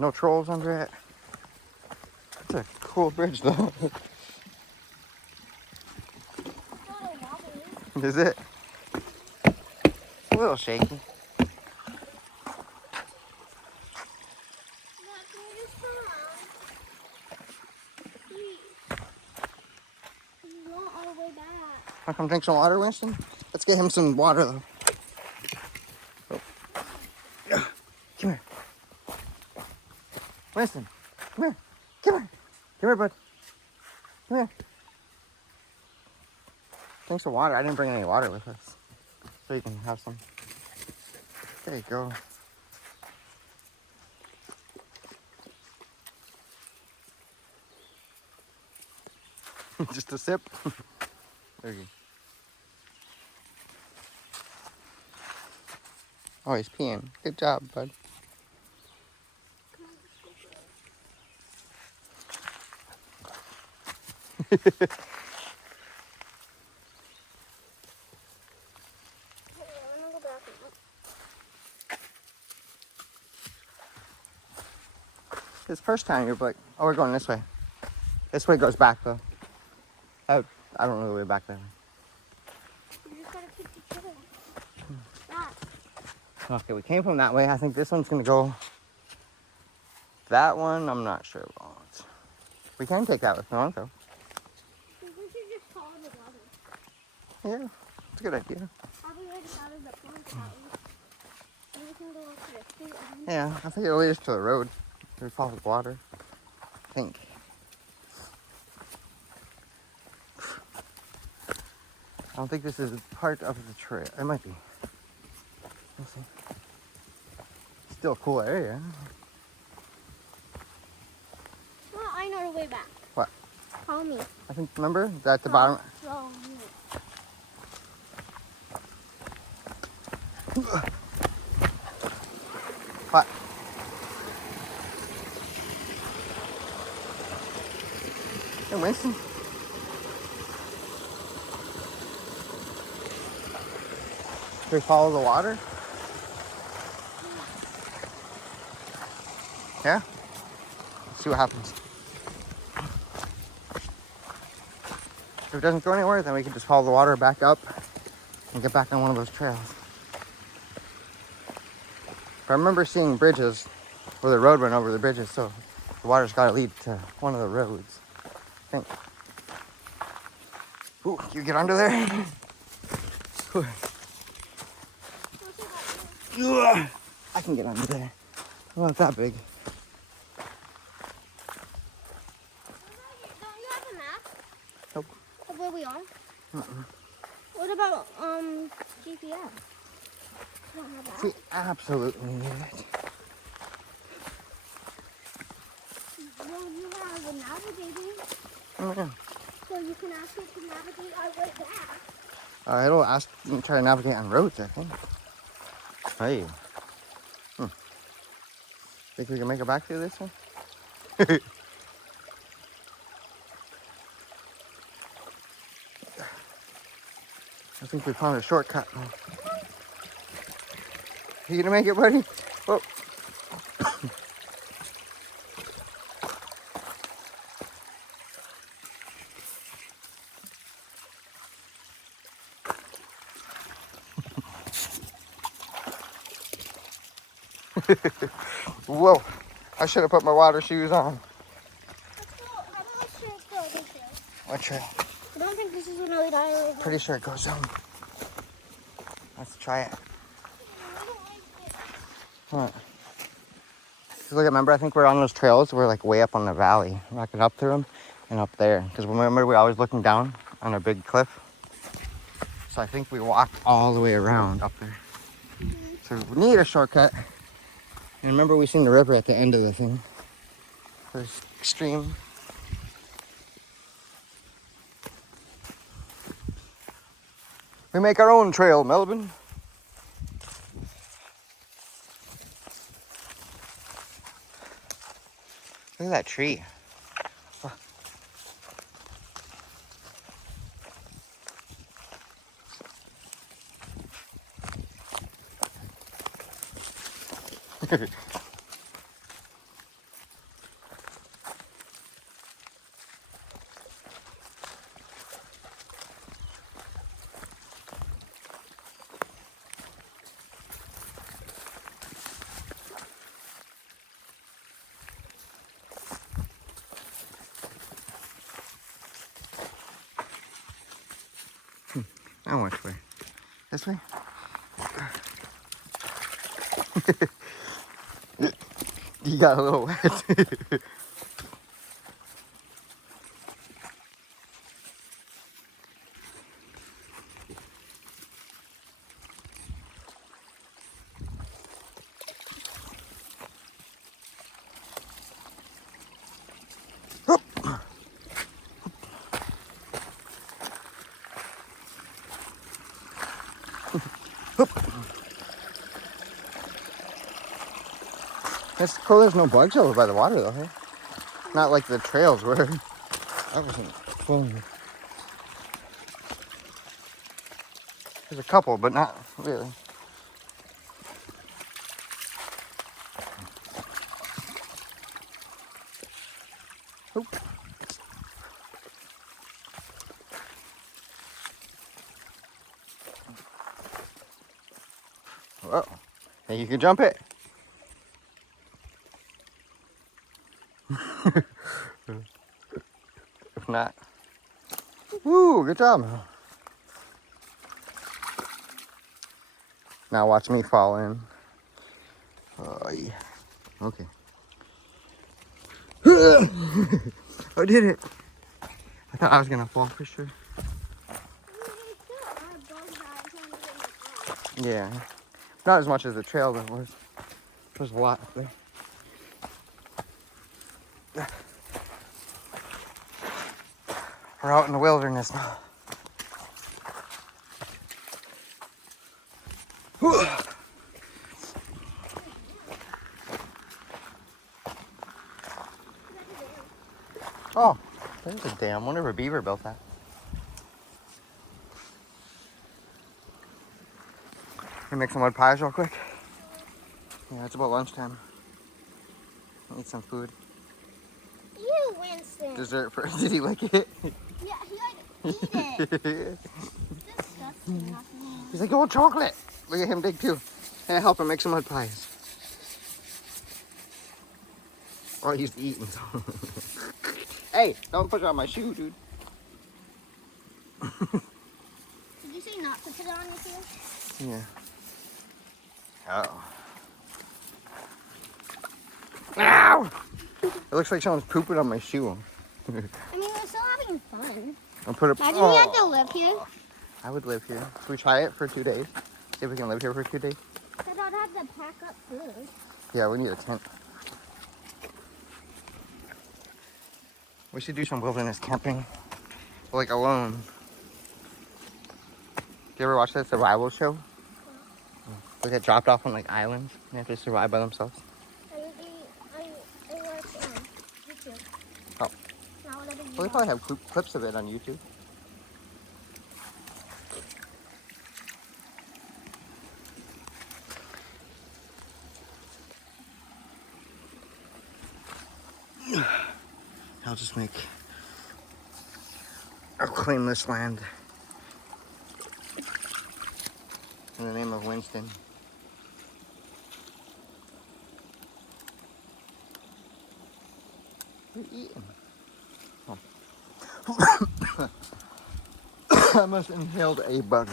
no trolls under it. It's a cool bridge though. Is it? It's a little shaky. Wanna come drink some water, Winston? Let's get him some water though. Oh. Come here. Winston, come here. Come here. Come here, bud. Come here. Drink some water. I didn't bring any water with us. So you can have some. There you go. Just a sip. There you go. Oh, he's peeing. Good job, bud. His first time, you're like, oh, we're going this way. This way goes back, though. I don't know the way back there. You just gotta keep the trail. Okay, we came from that way. I think this one's going to go... That one, I'm not sure about. We can take that if we want, though. We should just follow the water. Yeah, it's a good idea. I'll be ready out of the pond fountain. And we can go to the street. Yeah, I think it'll lead us to the road. We follow the water. I think. I don't think this is part of the trail. It might be. We'll see. Still a cool area. Well, I know the way back. What? Follow me. I think, remember? At the bottom. Follow me. What? Hey, Winston. Should we follow the water? Yeah? Let's see what happens. If it doesn't go anywhere, then we can just follow the water back up and get back on one of those trails. I remember seeing bridges where the road went over the bridges, so the water's got to lead to one of the roads, I think. Ooh, you get under there? I can get under there. I'm not that big. Don't you have a map? Nope. Of where we are? What about GPS? You don't have that? We absolutely need it. Well, you have a navigator, Oh, yeah. so you can ask it to navigate our way back. It'll ask you try to navigate on roads, I think. Hey. Think we can make it back through this one? I think we found a shortcut. You gonna make it, buddy? Oh. Whoa, I should have put my water shoes on. How about let's go this way? What trail? I don't think this is another diary. Pretty sure it goes down. Let's try it. What? So look, remember, I think we're on those trails. We're like way up on the valley, rocking up through them and up there. Because remember, we're always looking down on a big cliff. So I think we walked all the way around up there. So we need a shortcut. And remember, we seen the river at the end of the thing. There's stream. We make our own trail, Melvin. Look at that tree. And which way? This way? You got a little wet. It's cool there's no bugs over by the water though, hey? Not like the trails were. That wasn't fun. There's a couple, but not really. Oop. Whoa. Think you can jump it? If not. Woo, good job. Now watch me fall in. Oh, yeah. Okay. I did it. I thought I was gonna fall for sure. Yeah. Not as much as the trail there was. There's a lot up there. We're out in the wilderness now. Oh, there's a dam. Wonder if a beaver built that. Can we make some mud pies real quick? Yeah, it's about lunchtime. Eat some food. You, Winston. Dessert for. Did he lick it? Yeah, he like eat it. Disgusting. He's like, oh, chocolate. Look at him dig too. Can I help him make some mud pies? Oh, he's eating. Hey, don't put it on my shoe, dude. Did you say not to put it on your shoe? Yeah. Oh. Ow! It looks like someone's pooping on my shoe. I mean, we're still having fun. I'll put it. Imagine we had to live here. I would live here. Should we try it for 2 days? See if we can live here for 2 days. But I'd have to pack up food. Yeah, we need a tent. We should do some wilderness camping, like alone. Do you ever watch that survival show? They get dropped off on like islands and they have to survive by themselves. I watch YouTube. Oh. Not whatever you Well, they probably have clips of it on YouTube. I'll just I'll claim this land in the name of Winston. What are you eating? Oh. I must have inhaled a bug.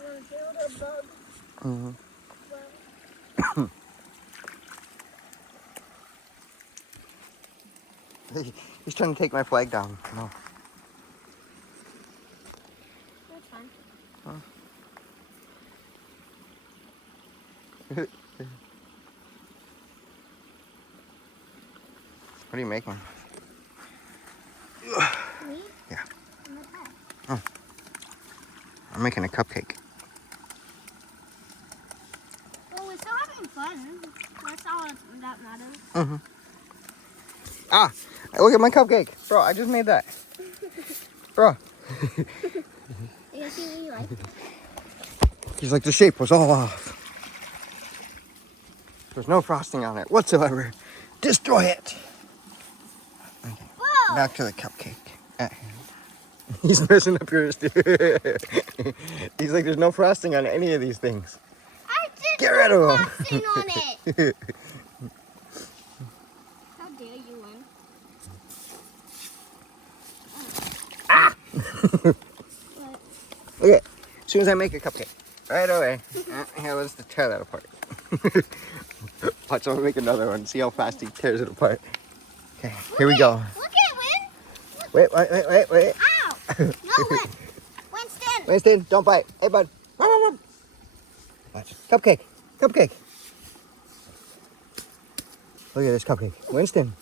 Inhaled a bug? Mm-hmm. He's trying to take my flag down. No. That's fine. Huh? What are you making? Me? Yeah. And the pet. Oh. I'm making a cupcake. Well, we're still having fun. That's all that matters. Mm-hmm. Ah, look at my cupcake. Bro, I just made that. Bro. I guess you really like it. He's like, the shape was all off. There's no frosting on it whatsoever. Destroy it. Okay. Whoa! Back to the cupcake. He's messing up yours too. He's like, there's no frosting on any of these things. I did Get rid of them. frosting on it. How dare you, Win? Ah! What? Okay. soon as I make a cupcake. Right away. Here, let's tear that apart. Watch, I'm gonna make another one. See how fast he tears it apart. Okay, here we go. Look at Win. Wait. Ow! No, Win. Winston. Winston, don't bite. Hey, bud. Watch. Cupcake. Look at this cupcake. Winston,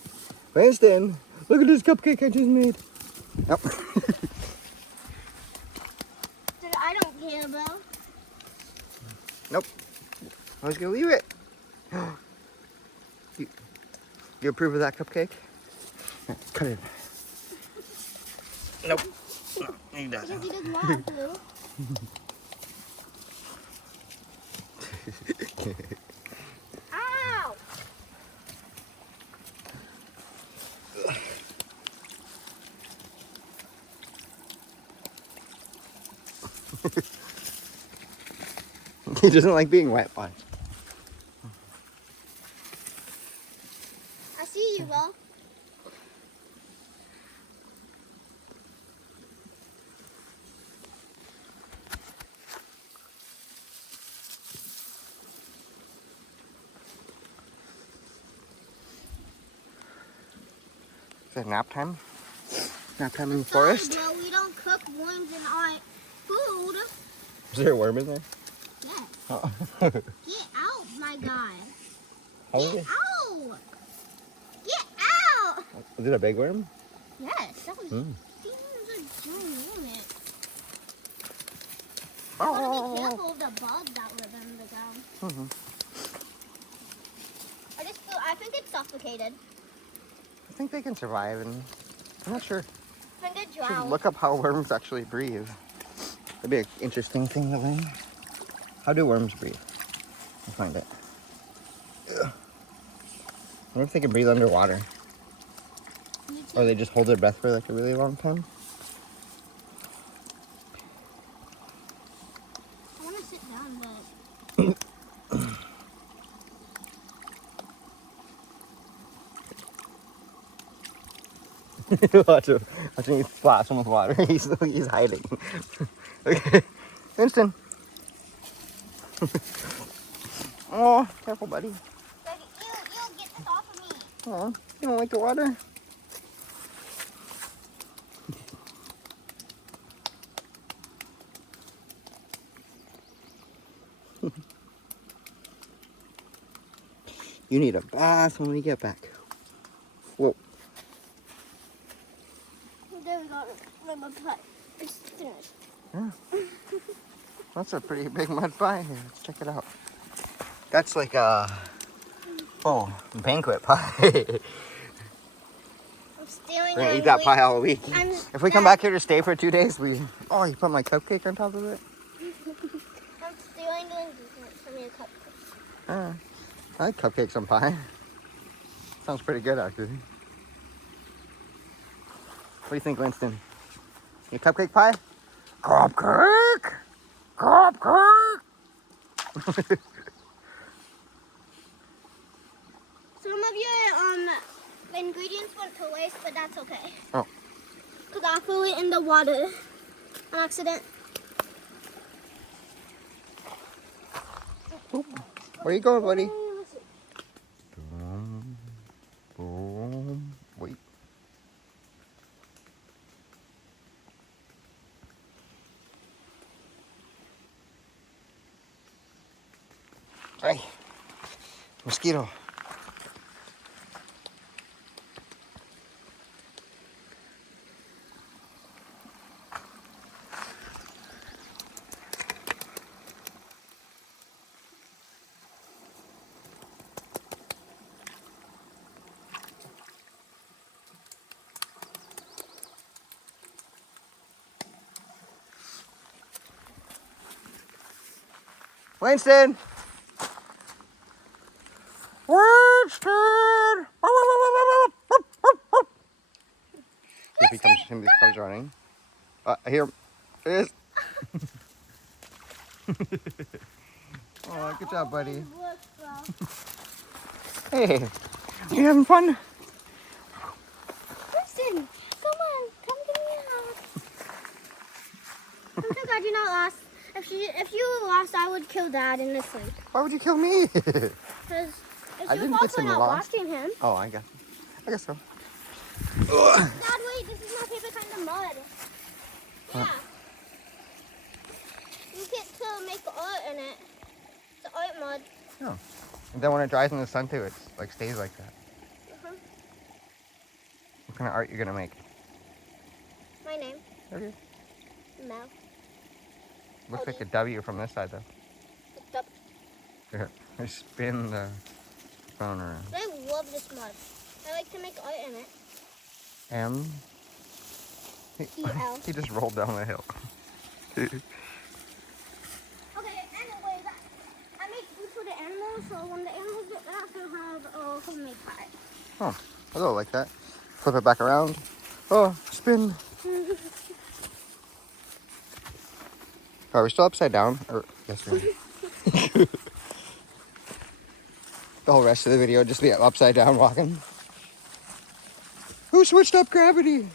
look at this cupcake I just made. Nope. I don't care, bro. Nope. I was gonna leave it. You approve of that cupcake? Cut it. Nope. No, he doesn't. Because he does not have to. Ow! He doesn't like being wet. Watch. I see you, bro. Is it nap time? Nap time in the forest? Sorry, bro, we don't cook worms in our food. Is there a worm in there? Yes. Oh. Get out, my guy. Get out! Get out! Was it a big worm? Yes, that was. These are giant. Oh. Be careful of the bugs that live in the ground. I think it's suffocated. I think they can survive, and I'm not sure. I think it Should drowned. look up how worms actually breathe. That'd be an interesting thing to learn. How do worms breathe? I'll find it. Ugh. I wonder if they can breathe underwater. Or they just hold their breath for like a really long time. I want to sit down, but Watch him splash him with water. He's hiding. Okay, Winston. Oh, careful, buddy. Daddy, you get this off of me. Oh, you don't like the water? You need a bath when we get back. Whoa. There we go. Let my butt. It's finished. Yeah. That's a pretty big mud pie. Here, let's check it out. That's like a banquet pie. I'm stealing We're gonna it. eat that pie all week. I'm- If we come back here to stay for 2 days, you put my cupcake on top of it? I'm stealing it from your cupcake. I like cupcakes on pie. Sounds pretty good, actually. What do you think, Winston? Your cupcake pie? Cupcake! Cupcake! Some of your ingredients went to waste, but that's okay. Oh. Because I threw it in the water on accident. Where you going, buddy? Wait. Hey, mosquito. Winston! Winston! If he comes running. I hear him. There he is. Oh, good job, buddy. Hey, are you having fun? Winston, come on, come give me a hug. I'm so glad you're not lost. If if you lost, I would kill Dad in this lake. Why would you kill me? Because I it's your didn't fault get for to not lost. watching him. Oh, I guess so. Dad, wait, this is my favorite kind of mud. Yeah. Huh. You get to make art in it. It's art mud. Oh. And then when it dries in the sun too, it's like stays like that. What kind of art you gonna make? My name. Okay. Mel. Looks like a W from this side though. What's up? Here, I spin the phone around. I love this mud. I like to make art in it. M. E-L. He just rolled down the hill. Okay, anyways, I make food for the animals, so when the animals get back, they'll have a homemade pie. Oh, I don't like that. Flip it back around. Oh, spin. Are we still upside down? Or yes, we are. The whole rest of the video just be upside down walking. Who switched up gravity?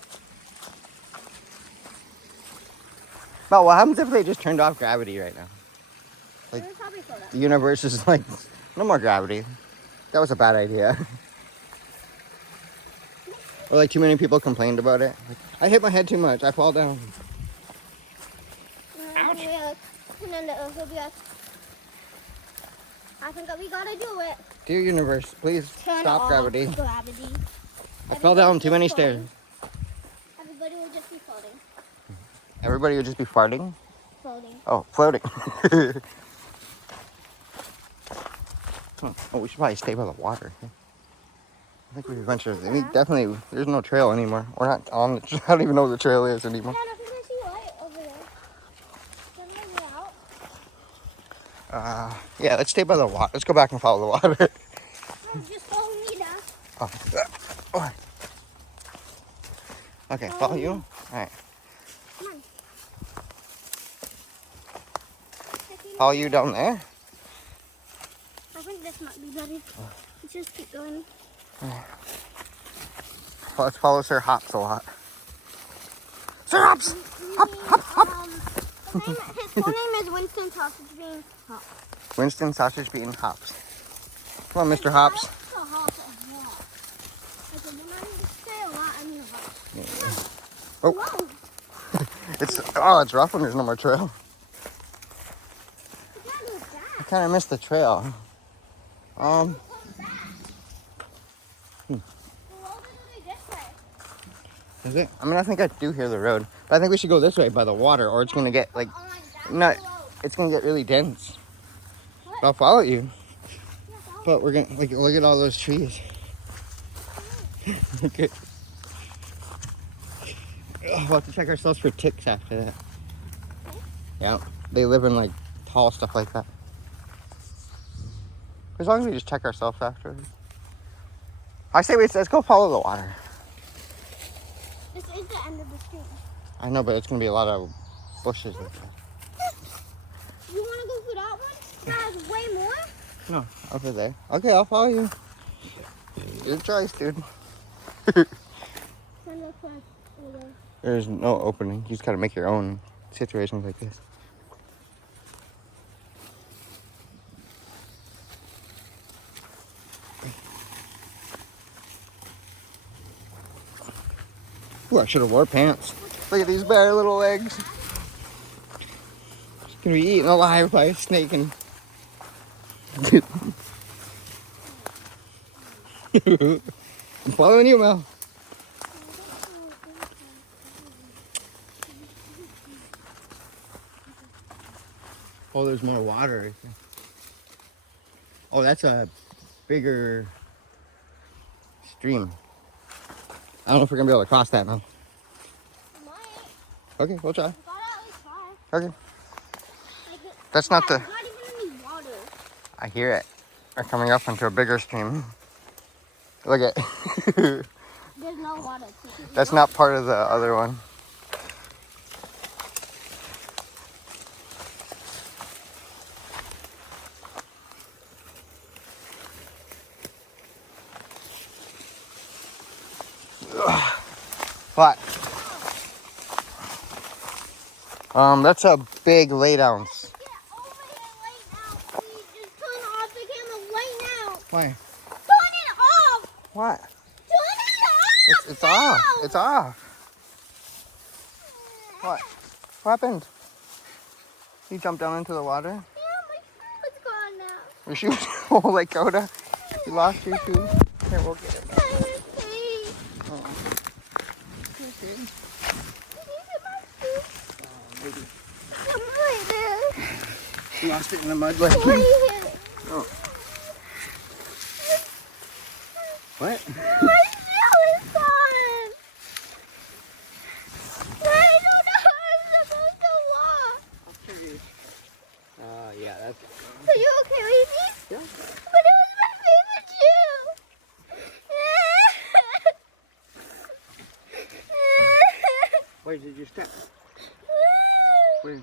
But what happens if they just turned off gravity right now? Like, Probably for that. the universe is like, no more gravity. That was a bad idea. Or like too many people complained about it. Like, I hit my head too much. I fall down. Ouch. And then he'll be like, I think that we gotta do it. Dear universe, please Turn stop off gravity. Gravity. I fell down too many stairs. Everybody will just be floating. Everybody would just be farting? Floating. Oh, floating. Oh, we should probably stay by the water. I think we ventured. I mean, definitely, there's no trail anymore. We're not on the, I don't even know what the trail is anymore. Dad, I think I see light over there. Can I get out? Yeah, let's stay by the water. Let's go back and follow the water. Oh, just follow me, Dad. Oh. Okay, follow you? All right. Come on. Follow you down there? I think this might be better. Let's just keep going. Well, let's follow Sir Hops a lot. Sir Hops! Hop, hop, hop! His full name is Winston Sausage Bean Hops. Winston Sausage Bean Hops. Come on, Mr. Hops. I like the hops as well. Like, when I say a lot, I mean hops. Oh. Whoa. It's rough when there's no more trail. What is that? I kind of missed the trail. Well, literally this way. Is it? I mean, I think I do hear the road, but I think we should go this way by the water, or it's gonna get like, Oh my God, no, below. it's gonna get really dense. What? I'll follow you, Yeah, follow but we're gonna like look at all those trees. Okay. We'll have to check ourselves for ticks after that. Yeah, they live in like tall stuff like that. As long as we just check ourselves after. I say let's go follow the water. This is the end of the street. I know, but it's gonna be a lot of bushes like that. You want to go for that one? That has way more? No, over there. Okay, I'll follow you. Your choice, dude. Turn left side. Over there. There's no opening. You just gotta make your own situations like this. Ooh, I should have wore pants. Look at these bare little legs. It's gonna be eaten alive by a snake and. I'm following you, Mel. Oh, there's more water right there. Oh, that's a bigger stream. I don't know if we're gonna be able to cross that now. Might. Okay, we'll try. We gotta at least try. Okay. Like, That's not Dad, the. it's not even any water. I hear it. We're coming up into a bigger stream. Look at. There's no water. That's not part of the other one. What? That's a big laydown Why? Turn it off! What? Turn it off! It's off. It's off. What? What happened? You jumped down into the water? Yeah, my shoe is gone now. Your shoes? Oh, like Coda. You lost your shoes. Here, we'll get it. I'm in pain. Oh. Okay. These are my shoes. Maybe. I'm right there. You lost it in the mud like Right me. here. Oh. What? My shoe is gone. I don't know how I'm supposed to walk. Yeah, that's. Are you okay with me? Yeah. But it was my favorite shoe. Where did you step? Where?